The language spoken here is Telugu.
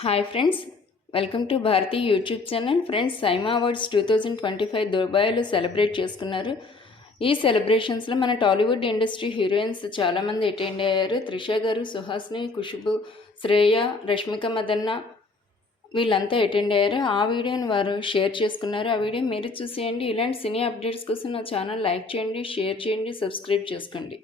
Hi friends, welcome to Bharati YouTube channel. Friends, SIIMA awards 2025 దుబాయ్లో సెలబ్రేట్ చేసుకున్నారు. ఈ సెలబ్రేషన్స్లో మన టాలీవుడ్ ఇండస్ట్రీ హీరోయిన్స్ చాలామంది అటెండ్ అయ్యారు. త్రిష గారు, సుహాస్ని, ఖుష్బు, శ్రేయ, రష్మిక మదన్న వీళ్ళంతా అటెండ్ అయ్యారు. ఆ వీడియోని వారు షేర్ చేసుకున్నారు. ఆ వీడియో మీరు చూసేయండి. ఇలాంటి సినీ అప్డేట్స్ కోసం నా ఛానల్ లైక్ చేయండి, షేర్ చేయండి, సబ్స్క్రైబ్ చేసుకోండి.